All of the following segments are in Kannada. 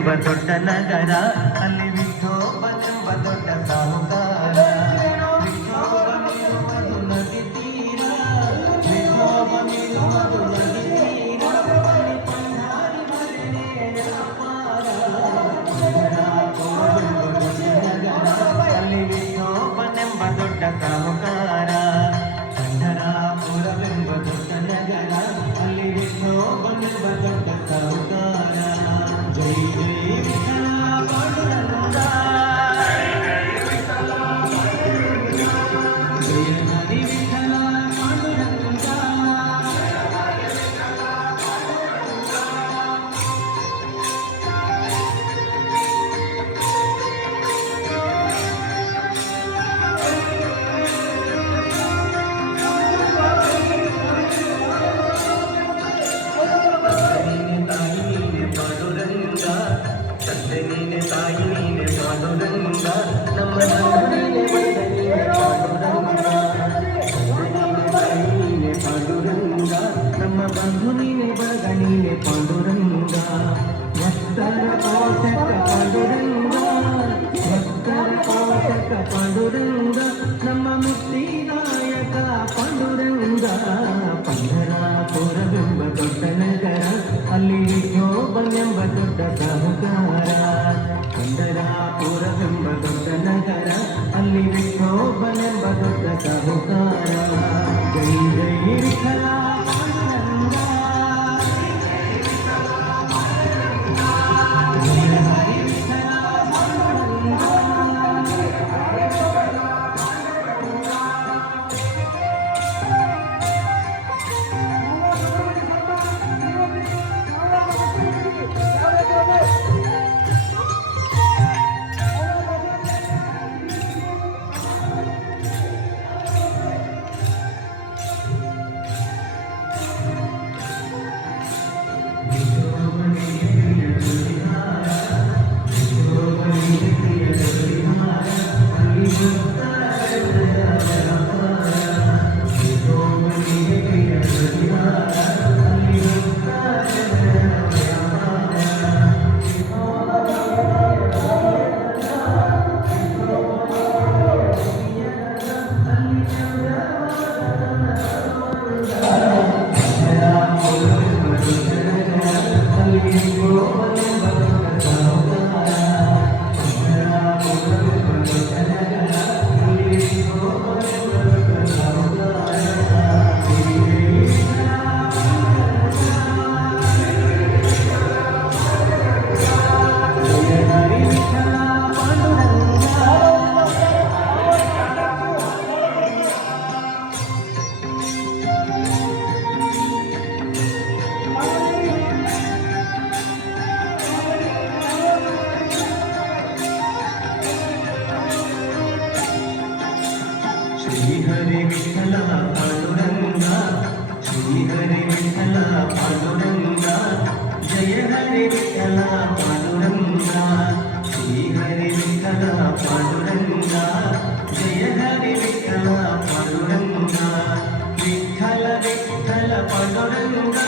ಪಂಢರಾಪುರವೆಂಬ ದೊಡ್ಡ ನಗರ, ಅಲ್ಲಿ ವಿಠೋಬನೆಂಬ ದೊಡ್ಡ ಸಾಹುಕಾರ. ವಿಠೋಬನಿರುವುದು ನದಿ ತೀರ, ವಿಠೋಬನಿರುವುದು ನದಿ ತೀರ, ಅಲ್ಲಿ ಪಂಢಾರಿ ಮಗನೇ ಅಪಾರ. ಪಂಢರಾಪುರವೆಂಬ ದೊಡ್ಡ ನಗರ, ಅಲ್ಲಿ ವಿಠೋಬನೆಂಬ ದೊಡ್ಡ ಸಾಹುಕಾರ. ಪಂಢರಾಪುರವೆಂಬ ದೊಡ್ಡ ನಗರ, ಅಲ್ಲಿ ವಿಠೋಬನೆಂಬ ದೊಡ್ಡ ಸಾಹುಕಾರ. ಜೈ ಜೈ ವಿಠಲ ಪಾಂಡುರಂಗ, ಜಯ ಹರಿ ವಿಠಲ ಪಾಂಡುರಂಗ. ತಂದೆ ನೀನೆ ತಾಯಿ ನೀನೆ ಪಾಂಡುರಂಗ, ನಮ್ಮ ನೀನೆ ಪಾಂಡುರಂಗ, ನಮ್ಮ ಬಂಧು ನೀನೆ ಬಳಗ ನೀನೆ ಪಾಂಡುರಂಗ. ಭಕ್ತರ ಪೋಷಕ ಪಾಂಡುರಂಗ, ಭಕ್ತರ ಪೋಷಕ ಪಾಂಡುರಂಗ, ನಮ್ಮ ಮುಕ್ತಿದಾಯಕ ಪಾಂಡುರಂಗ. ಪಂಢರಾಪುರವೆಂಬ ದೊಡ್ಡ ನಗರ, ಅಲ್ಲಿ ವಿಠೋಬನೆಂಬ ದೊಡ್ಡ ಸಾಹುಕಾರ. ಪಂಢರಾಪುರವೆಂಬ ದೊಡ್ಡ ನಗರ, ಅಲ್ಲಿ ವಿಠೋಬನೆಂಬ ದೊಡ್ಡ ಸಾಹುಕಾರ. ಜೈ ಜೈ ವಿಠಲ ಪಾಂಡುರಂಗ, ಜಯ ಹರಿ ವಿಠಲ ಪಾಂಡುರಂಗ. ಶ್ರೀ ಹರಿ ವಿಠಲ ಪಾಂಡುರಂಗ, ಶ್ರೀ ಹರಿ ವಿಠಲ ಪಾಂಡುರಂಗ, ಜಯ ಹರಿ ವಿಠಲ ಪಾಂಡುರಂಗ. ಶ್ರೀ ಹರಿ ವಿಠಲ ಪಾಂಡುರಂಗ, ಜಯ ಹರಿ ವಿಠಲ ಪಾಂಡುರಂಗ. ವಿಠಲ ವಿಠಲ ಪಾಂಡುರಂಗ,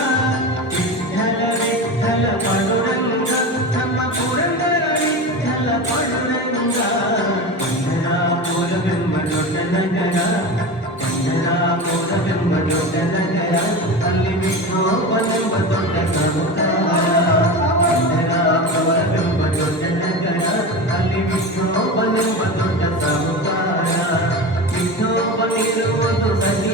ವಿಠಲ ವಿಠಲ ಪಾಂಡುರಂಗ, ನಮ್ಮ ಪುರಂದರ ವಿಠಲ ಪಾಂಡುರಂಗ. ಪಂಢರಾಪುರವೆಂಬ ದೊಡ್ಡ ನಗರ, ಪಂಢರಾಪುರವೆಂಬ ದೊಡ್ಡ ನಗರ, ಅಲ್ಲಿ ವಿಠೋಬನೆಂಬ ದೊಡ್ಡ ಸಾಹುಕಾರ. ಪಂಢರಾಪುರವೆಂಬ ದೊಡ್ಡ ನಗರ, ಅಲ್ಲಿ ವಿಠೋಬನೆಂಬ ದೊಡ್ಡ ಸಾಹುಕಾರ. ವಿಠೋಬನಿರುವುದು ನದಿ